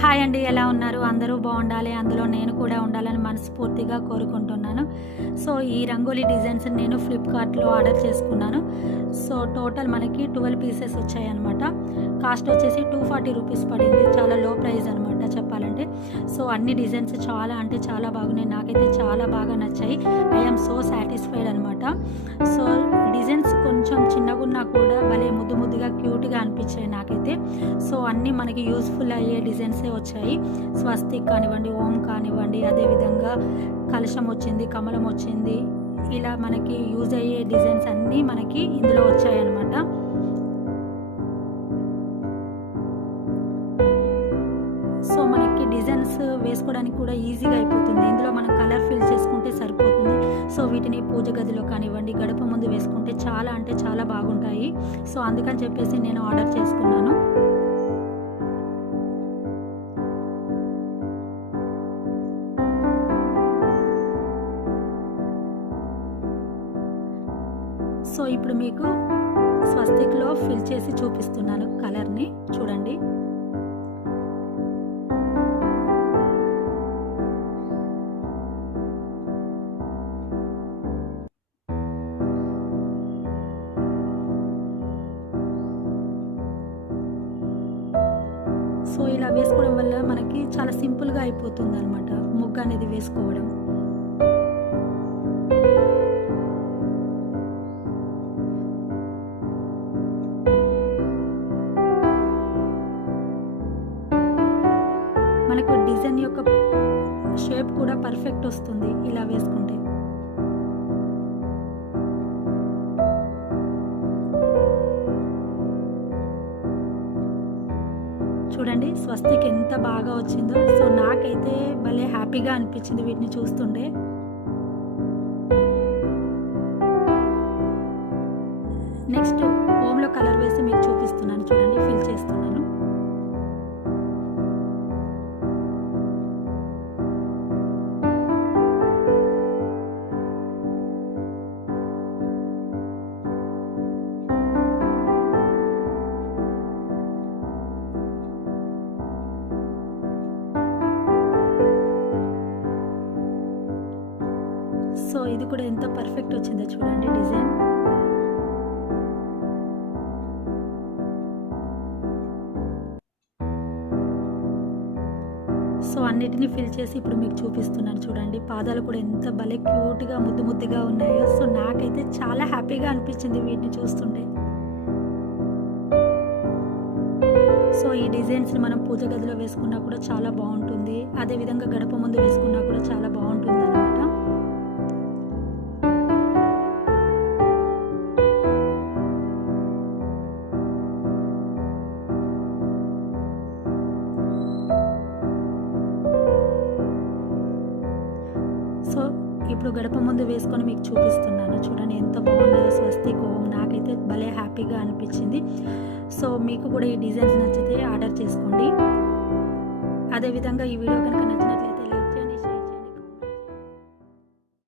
Hi అండి ఎలా ఉన్నారు? అందరూ బాగుండాలి అందులో నేను కూడా ఉండాలని మనస్ఫూర్తిగా కోరుకుంటున్నాను. సో ఈ రంగోలీ డిజైన్స్ నేను ఫ్లిప్కార్ట్లో ఆర్డర్ చేసుకున్నాను. సో టోటల్ మనకి ట్వెల్వ్ పీసెస్ వచ్చాయి అనమాట కాస్ట్ వచ్చేసి టూ ఫార్టీ రూపీస్ పడింది. చాలా లో ప్రైస్ అనమాట చెప్పాలంటే. సో అన్ని డిజైన్స్ చాలా అంటే చాలా బాగున్నాయి. నాకైతే చాలా బాగా నచ్చాయి. ఐఎమ్ సో సాటిస్ఫైడ్ అనమాట సో డిజైన్స్ ముద్దుగా అనిపించాయి నాకైతే. సో అన్నీ మనకి యూస్ఫుల్ అయ్యే డిజైన్సే వచ్చాయి. స్వస్తిక్ కానివ్వండి ఓం కానివ్వండి అదేవిధంగా కలశం వచ్చింది కమలం వచ్చింది ఇలా మనకి యూజ్ అయ్యే డిజైన్స్ అన్నీ మనకి ఇందులో వచ్చాయి అన్నమాట సో మనకి డిజైన్స్ వేసుకోవడానికి కూడా ఈజీగా అయిపోతుంది. ఇందులో మనం కలర్ ఫిల్ చేసుకుంటే సరిపోతుంది సో వీటిని పూజ గదిలో కానివ్వండి గడప ముందు వేసుకుంటే చాలా అంటే చాలా బాగుంటాయి. సో అందుకని చెప్పేసి నేను ఆర్డర్ చేసుకున్నాను. సో ఇప్పుడు మీకు స్వస్తిక్లో ఫిల్ చేసి చూపిస్తున్నాను కలర్ని. చూడండి. సో ఇలా వేసుకోవడం వల్ల మనకి చాలా సింపుల్గా అయిపోతుంది అనమాట ముగ్గు అనేది వేసుకోవడం. మనకు డిజైన్ యొక్క షేప్ కూడా పర్ఫెక్ట్ వస్తుంది ఇలా వేసుకుంటే. చూడండి స్వస్తికి ఎంత బాగా వచ్చిందో. సో నాకైతే భలే హ్యాపీగా అనిపించింది వీటిని చూస్తుంటే. నెక్స్ట్ హోమ్లో కలర్ వేసి మీకు చూపిస్తున్నాను చూడండి ఫిల్ చేస్తున్నాను. సో ఇది కూడా ఎంత పర్ఫెక్ట్ వచ్చిందో చూడండి డిజైన్. సో అన్నిటినీ ఫిల్ చేసి ఇప్పుడు మీకు చూపిస్తున్నాను చూడండి. పాదాలు కూడా ఎంత భలే క్యూట్గా ముద్దు ముద్దుగా ఉన్నాయో. సో నాకైతే చాలా హ్యాపీగా అనిపించింది వీటిని చూస్తుంటే. సో ఈ డిజైన్స్ మనం పూజ గదిలో వేసుకున్నా కూడా చాలా బాగుంటుంది. అదేవిధంగా గడప ముందు వేసుకున్నా కూడా చాలా బాగుంటుంది. ఇప్పుడు గడప ముందు వేసుకొని మీకు చూపిస్తున్నాను. చూడండి ఎంత బాగున్నాయో స్వస్తి కోవం. నాకైతే భలే హ్యాపీగా అనిపించింది. సో మీకు కూడా ఈ డిజైన్స్ నచ్చితే ఆర్డర్ చేసుకోండి. అదేవిధంగా ఈ వీడియో కనుక నచ్చితే